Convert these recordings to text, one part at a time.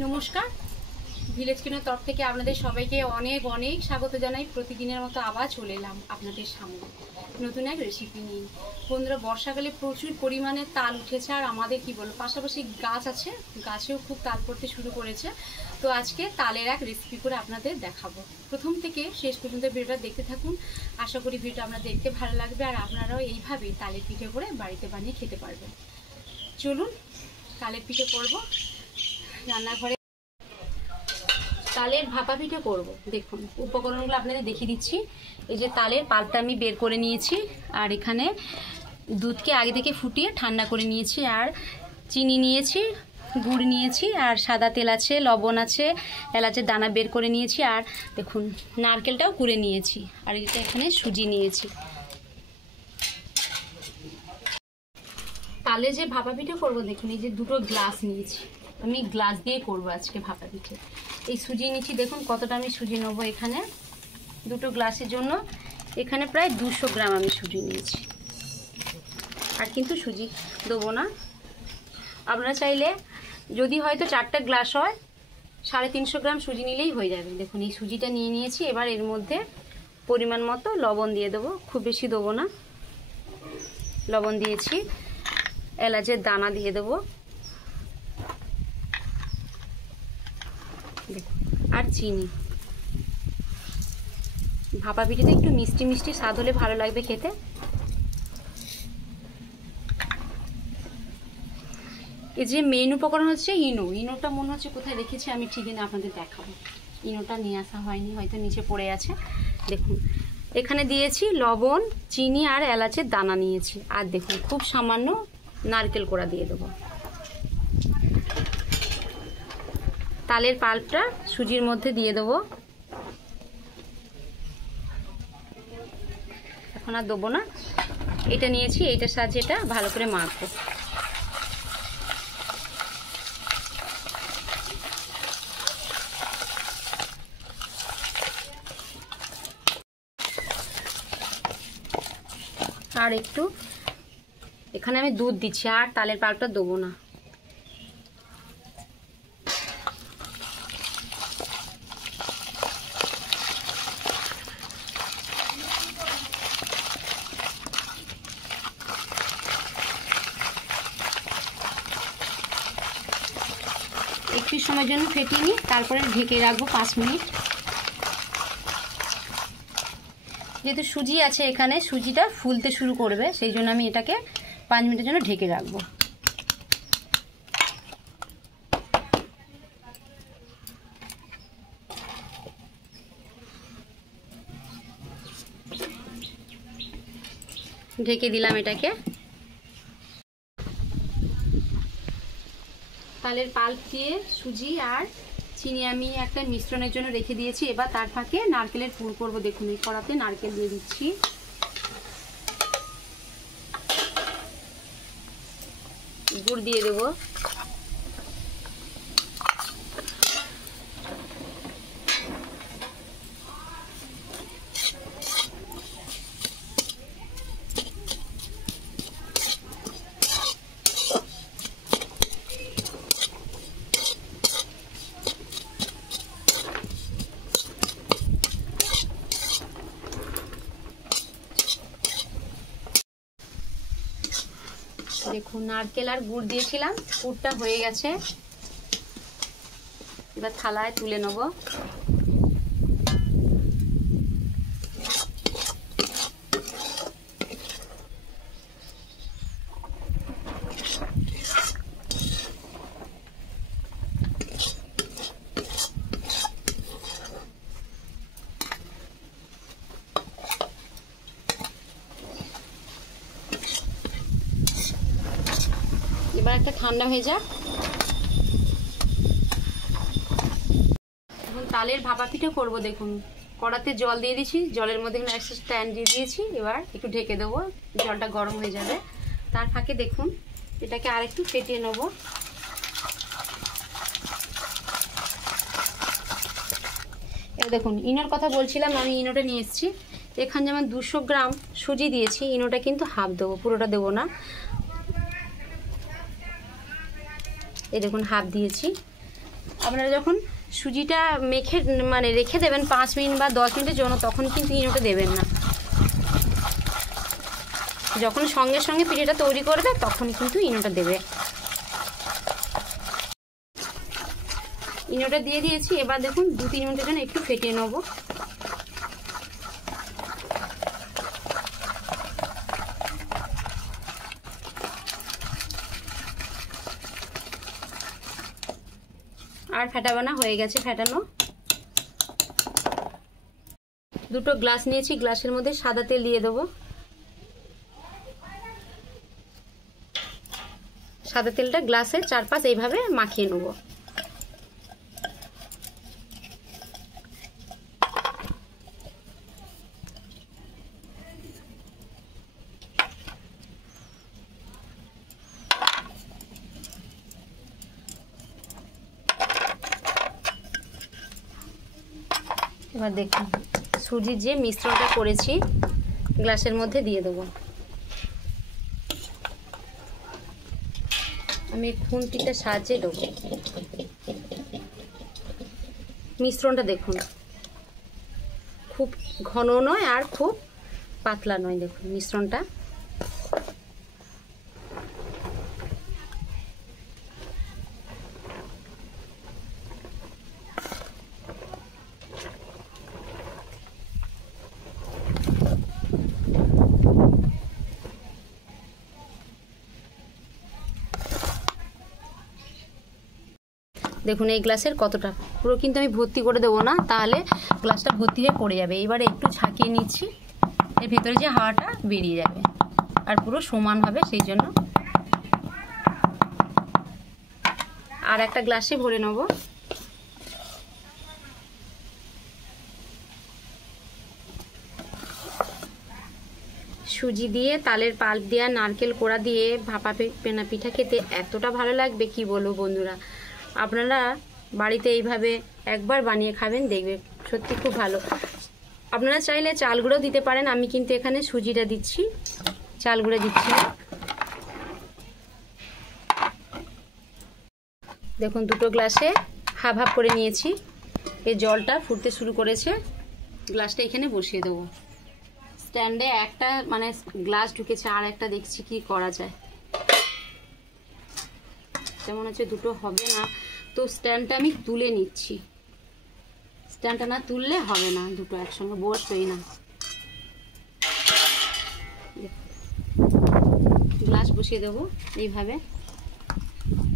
নমস্কার, ভিলেজ কিনের তরফ থেকে আপনাদের সবাইকে অনেক অনেক স্বাগত জানাই। প্রতিদিনের মতো আবার চলে এলাম আপনাদের সামনে নতুন এক রেসিপি নিয়ে। বন্ধুরা, বর্ষাকালে প্রচুর পরিমাণে তাল উঠেছে, আর আমাদের কি বলবো পাশাপাশি গাছ আছে, গাছেও খুব তাল পড়তে শুরু করেছে। তো আজকে তালের এক রেসিপি করে আপনাদের দেখাবো। প্রথম থেকে শেষ পর্যন্ত ভিডিওটা দেখতে থাকুন। আশা করি ভিডিওটা আপনাদের দেখতে ভালো লাগবে, আর আপনারাও এইভাবে তালের পিঠে করে বাড়িতে বানিয়ে খেতে পারবেন। চলুন তালের পিঠে করবো। রান্নাঘরে তালের ভাপা পিঠে করব। দেখুন উপকরণগুলো আপনাদের দেখিয়ে দিচ্ছি। এই যে তালের পাল্পটা আমি বের করে নিয়েছি, আর এখানে দুধকে আগে থেকে ফুটিয়ে ঠান্ডা করে নিয়েছি, আর চিনি নিয়েছি, গুড় নিয়েছি, আর সাদা তেল আছে, লবণ আছে, এলাচের দানা বের করে নিয়েছি, আর দেখুন নারকেলটাও কুড়ে নিয়েছি, আর এটা এখানে সুজি নিয়েছি। তালে যে ভাপা পিঠে করবো, দেখুন এই যে দুটো গ্লাস নিয়েছি, আমি গ্লাস দিয়ে করবো আজকে ভাপা পিঠে। এই সুজি নিচ্ছি, দেখুন কতটা আমি সুজি নেবো। এখানে দুটো গ্লাসের জন্য এখানে প্রায় 200 গ্রাম আমি সুজি নিয়েছি, আর কিন্তু সুজি দেবো না। আপনারা চাইলে যদি হয়তো 4টা গ্লাস হয় 350 গ্রাম সুজি নিলেই হয়ে যাবে। দেখুন এই সুজিটা নিয়ে নিয়েছি। এবার এর মধ্যে পরিমাণ মতো লবণ দিয়ে দেবো, খুব বেশি দেবো না। লবণ দিয়েছি, এলাচের দানা দিয়ে দেবো, আর চিনি। ভাপা পিঠেতে একটু মিষ্টি মিষ্টি স্বাদ হলে ভালো লাগবে খেতে। এই যে মেন উপকরণ হচ্ছে ইনো। ইনোটা মনে হচ্ছে কোথায় রেখেছি আমি, ঠিক না, আপনাদের দেখাবো। ইনোটা নিয়ে আসা হয়নি, হয়তো নিচে পড়ে আছে। দেখুন এখানে দিয়েছি লবণ, চিনি, আর এলাচের দানা নিয়েছি, আর দেখুন খুব সামান্য নারকেল কোড়া দিয়ে দেবো। তালের পাল্পটা সুজির মধ্যে দিয়ে দেবো, এখন আর দেবো না। এটা নিয়েছি, এইটার সাহায্যে এটা ভালো করে মাখবো। আর একটু এখানে আমি দুধ দিচ্ছি, আর তালের পাল্পটা দেবো না। একটু সময়ের জন্য ফেটিয়ে নিই, তারপরে ঢেকে রাখবো 5 মিনিট। যেহেতু সুজি আছে এখানে, সুজিটা ফুলতে শুরু করবে, সেই জন্য আমি এটাকে 5 মিনিটের জন্য ঢেকে রাখবো। ঢেকে দিলাম এটাকে। তালের পাল্প দিয়ে সুজি আর চিনি আমি একটা মিশ্রণের জন্য রেখে দিয়েছি। এবার তার ফাঁকে নারকেলের পুর করবো। দেখুন এই কড়াতে নারকেল দিয়ে দিচ্ছি, গুড় দিয়ে দেবো, দেখুন নারকেল আর গুড় দিয়েছিলাম, পুরটা হয়ে গেছে। এবার থালায় তুলে নেব। এবার একটা ঠান্ডা হয়ে যাক। এখন তালের ভাপা পিঠে করবো। দেখুন কড়াতে জল দিয়ে দিয়েছি, জলের মধ্যে একটা স্ট্যান্ড দিয়ে দিয়েছি। এবার একটু ঢেকে দেবো, জলটা গরম হয়ে যাবে। তার ফাঁকে দেখুন এটাকে আর একটু ফেটিয়ে নেব। এই দেখুন ইনোর কথা বলছিলাম, আমি ইনোটা নিয়ে এসেছি। এখানে যেমন 200 গ্রাম সুজি দিয়েছি, ইনোটা কিন্তু হাফ দেবো, পুরোটা দেবো না। এই দেখুন হাফ দিয়েছি। আপনারা যখন সুজিটা মেখে মানে রেখে দেবেন 5 মিনিট বা 10 মিনিটের জন্য, তখন কিন্তু ইনোটা দেবেন না। যখন সঙ্গে সঙ্গে পিঠেটা তৈরি করবে তখনই কিন্তু ইনোটা দেবে। ইনোটা দিয়ে দিয়েছি। এবার দেখুন 2-3 মিনিটের জন্য একটু ফেটিয়ে নেব। আর ফেটাবো না, হয়ে গেছে ফেটানো। দুটো গ্লাস নিয়েছি, গ্লাসের মধ্যে সাদা তেল দিয়ে দেবো। সাদা তেলটা গ্লাসের চারপাশ এইভাবে মাখিয়ে নেব। এবার দেখুন সুজির যে মিশ্রণটা করেছি গ্লাসের মধ্যে দিয়ে দেবো। আমি খুন্তিটার সাহায্যে দেবো। মিশ্রণটা দেখুন খুব ঘন নয় আর খুব পাতলা নয়। দেখুন মিশ্রণটা দেখুন এই গ্লাসের কতটা, পুরো কিন্তু আমি ভর্তি করে দেবো না, তাহলে গ্লাসটা ভর্তি হয়ে পড়ে যাবে। এবারে একটু ঝাঁকিয়ে নিচ্ছি, এর ভেতরে যে হাওয়াটা বেরিয়ে যাবে আর পুরো সমান হবে, সেই জন্য। আর একটা গ্লাসে ভরে নেব। সুজি দিয়ে, তালের পাল্প দিয়ে, নারকেল কোড়া দিয়ে ভাপা পেনা পিঠা খেতে এতটা ভালো লাগবে কি বলবো বন্ধুরা। আপনারা বাড়িতে এইভাবে একবার বানিয়ে খাবেন, দেখবে সত্যি খুব ভালো। আপনারা চাইলে চাল গুঁড়ো দিতে পারেন, আমি কিন্তু এখানে সুজিটা দিচ্ছি, চাল গুঁড়ো দিচ্ছি না। দেখুন দুটো গ্লাসে হাফ হাফ করে নিয়েছি। এই জলটা ফুটতে শুরু করেছে, গ্লাসটা এখানে বসিয়ে দেবো। স্ট্যান্ডে একটা মানে গ্লাস ঢুকেছে, আর একটা দেখছি কি করা যায়। যেমন হচ্ছে দুটো হবে না, তো স্ট্যান্ডটা আমি তুলে নিচ্ছি। স্ট্যান্ডটা না তুললে হবে না, দুটো একসঙ্গে বসবেই না। গ্লাস বসিয়ে দেবো এইভাবে,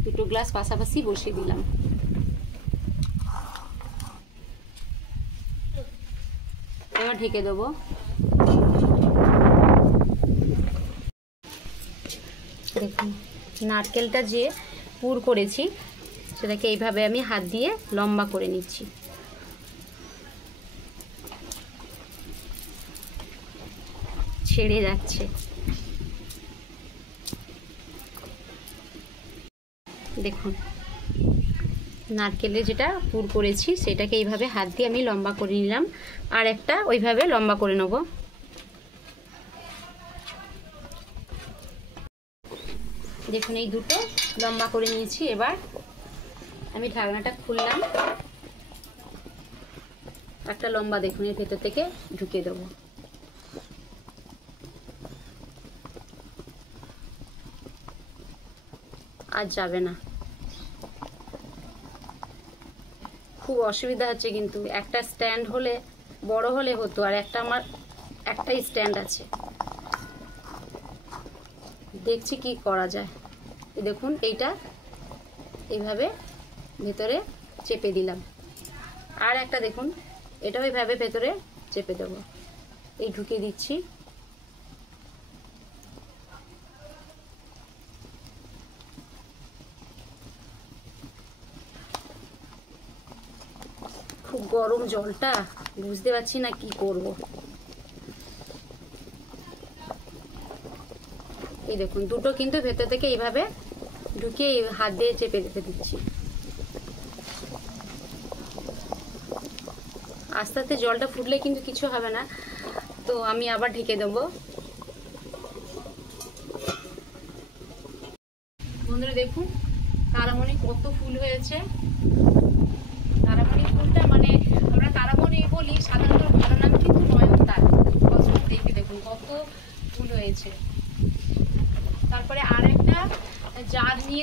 দুটো গ্লাস পাশাপাশি বসিয়ে দিলাম। এবার ঢেকে দেবো। দেখুন নারকেলটা যে পুর করেছি সেটাকে এইভাবে আমি হাত দিয়ে লম্বা করে নিচ্ছি। ছেড়ে যাচ্ছে। দেখুন নারকেলে যেটা পুর করেছি সেটাকে এইভাবে হাত দিয়ে আমি লম্বা করে নিলাম, আর একটা ওইভাবে লম্বা করে নেব। দেখুন এই দুটো লম্বা করে নিয়েছি। এবার আমি ঢাকনাটা খুললাম, একটা লম্বা দেখুন এর ভেতর থেকে ঢুকিয়ে দেবো। আর যাবে না, খুব অসুবিধা হচ্ছে কিন্তু। একটা স্ট্যান্ড হলে বড় হলে হতো, আর একটা আমার একটাই স্ট্যান্ড আছে। দেখছি কি করা যায়। দেখুন এইটা এইভাবে ভেতরে চেপে দিলাম, আর একটা দেখুন এটাও এইভাবে ভেতরে চেপে দেবো। এই ঢুকিয়ে দিচ্ছি। খুব গরম জলটা, বুঝতে পারছি না কি করব। এই দেখুন দুটো কিন্তু ভেতর থেকে এইভাবে ঢুকিয়ে হাত দিয়ে চেপে চেপে দিচ্ছি। আস্তে আস্তে জলটা ফুটলে কিন্তু কিছু হবে না, তো আমি আবার ঢেকে দেবো। বন্ধুরা দেখুন কালামণি কত ফুল হয়েছে।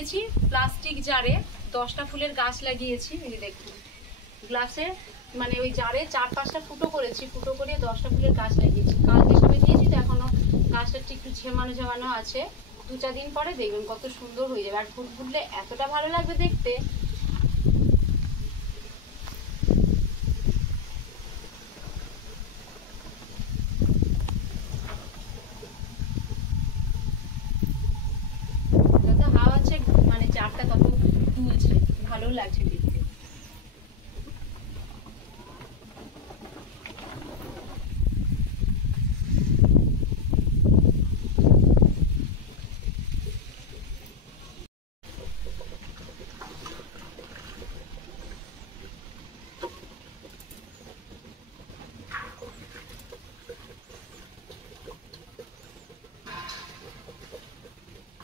লাগিয়েছি প্লাস্টিক জারে, 10টা ফুলের গাছ লাগিয়েছি। এই দেখুন গ্লাসে মানে ওই জারে 4-5টা ফুটো করেছি, ফুটো করে 10টা ফুলের গাছ লাগিয়েছি। কালকে সবে দিয়েছি তো এখনো গাছটা একটু ঝেমানো আছে। 2-4 দিন পরে দেখবেন কত সুন্দর হয়ে যাবে। আর ফুল ফুটলে এতটা ভালো লাগবে দেখতে। যত হাওয়া আছে মানে চারটা তত তুলছে, ভালো লাগছে দেখতে।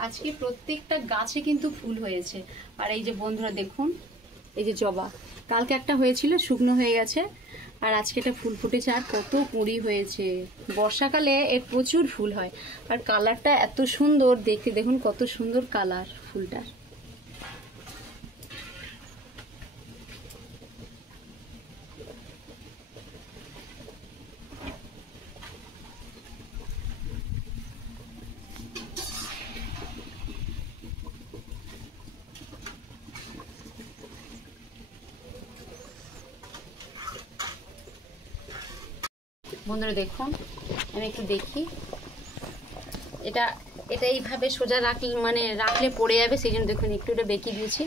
আজকে প্রত্যেকটা গাছে কিন্তু ফুল হয়েছে। আর এই যে বন্ধুরা দেখুন, এই যে জবা, কালকে একটা হয়েছিল শুকনো হয়ে গেছে, আর আজকে এটা ফুল ফুটেছে। আর কত কুঁড়ি হয়েছে। বর্ষাকালে এর প্রচুর ফুল হয়। আর কালারটা এত সুন্দর দেখতে, দেখুন কত সুন্দর কালার ফুলটার। বন্ধুরা দেখুন, আমি একটু দেখি, এটা এইভাবে সোজা রাখলে মানে রাখলে পড়ে যাবে, সেই জন্য দেখুন একটু এটা বেঁকিয়ে দিয়েছি।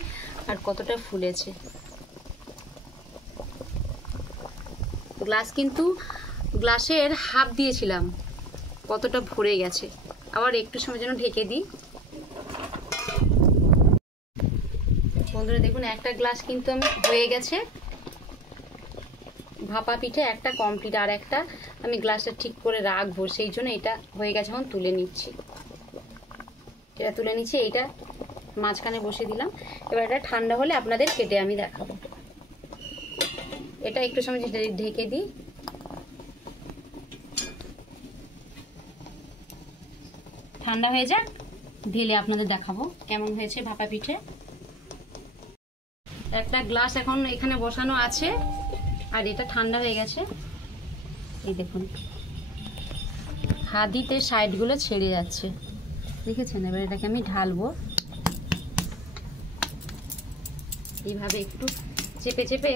আর কতটা ফুলেছে। গ্লাস কিন্তু গ্লাসের হাফ দিয়েছিলাম, কতটা ভরে গেছে। আবার একটু সময় জন্য ঢেকে দিই। বন্ধুরা দেখুন একটা গ্লাস কিন্তু আমি হয়ে গেছে ভাপা পিঠে, একটা কমপ্লিট। আর একটা আমি গ্লাসটা ঠিক করে রাখবো, সেই জন্য এটা হয়ে গেছে। এখন তুলে নিচ্ছি, এটা তুলে নিচ্ছি, এইটা মাঝখানে বসে দিলাম। এবার এটা ঠান্ডা হলে আপনাদের কেটে আমি দেখাবো। এটা একটু সময় ঢেকে দিই। ঠান্ডা হয়ে যাক, ঢেলে আপনাদের দেখাবো কেমন হয়েছে ভাপা পিঠে। একটা গ্লাস এখন এখানে বসানো আছে, আর এটা ঠান্ডা হয়ে গেছে। এই দেখুন হাদিতে সাইডগুলো ছেড়ে যাচ্ছে, দেখেছেন? এবার এটাকে আমি ঢালবো। এইভাবে একটু চেপে চেপে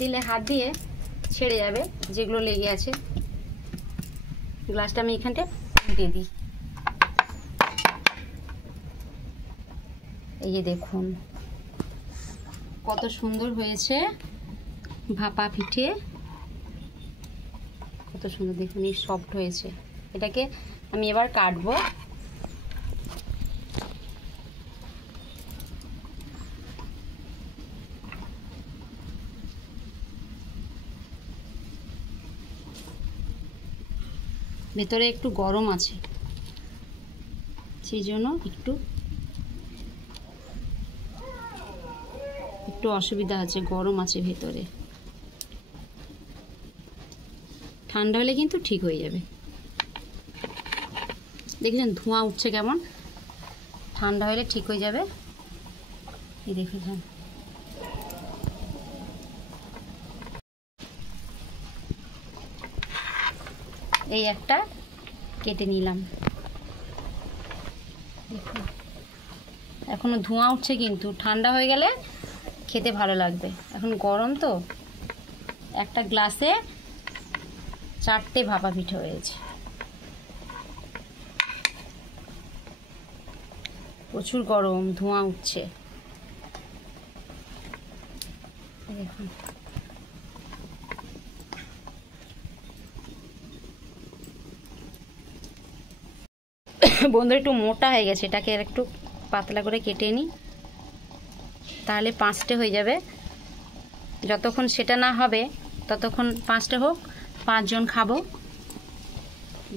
দিলে হাত দিয়ে ছেড়ে যাবে যেগুলো লেগে আছে। গ্লাসটা আমি এখানটা দিয়ে দিই। এই যে দেখুন কত সুন্দর হয়েছে ভাপা পিঠে, কত সুন্দর দেখুন, এই সফট হয়েছে। এটাকে আমি এবার কাটবো। ভেতরে একটু গরম আছে, সেই জন্য একটু অসুবিধা আছে, গরম আছে ভেতরে। ঠান্ডা হলে কিন্তু ঠিক হয়ে যাবে। দেখেছেন ধোঁয়া উঠছে কেমন? ঠান্ডা হলে ঠিক হয়ে যাবে। এই দেখেছেন, এই একটা কেটে নিলাম। দেখুন এখনো ধোঁয়া উঠছে, কিন্তু ঠান্ডা হয়ে গেলে খেতে ভালো লাগবে। এখন গরম তো। একটা গ্লাসে 4টে ভাপা পিঠে হয়েছে। প্রচুর গরম, ধোঁয়া উঠছে। দেখুন বন্ধুরা একটু মোটা হয়ে গেছে, এটাকে আর একটু পাতলা করে কেটে নিই, তাহলে 5টে হয়ে যাবে। যতক্ষণ সেটা না হবে ততক্ষণ 5টে হোক, 5 জন খাবো।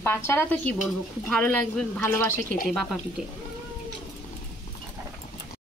বাচ্চারা তো কি বলবো, খুব ভালো লাগবে, ভালোবাসে খেতে ভাপা পিঠে।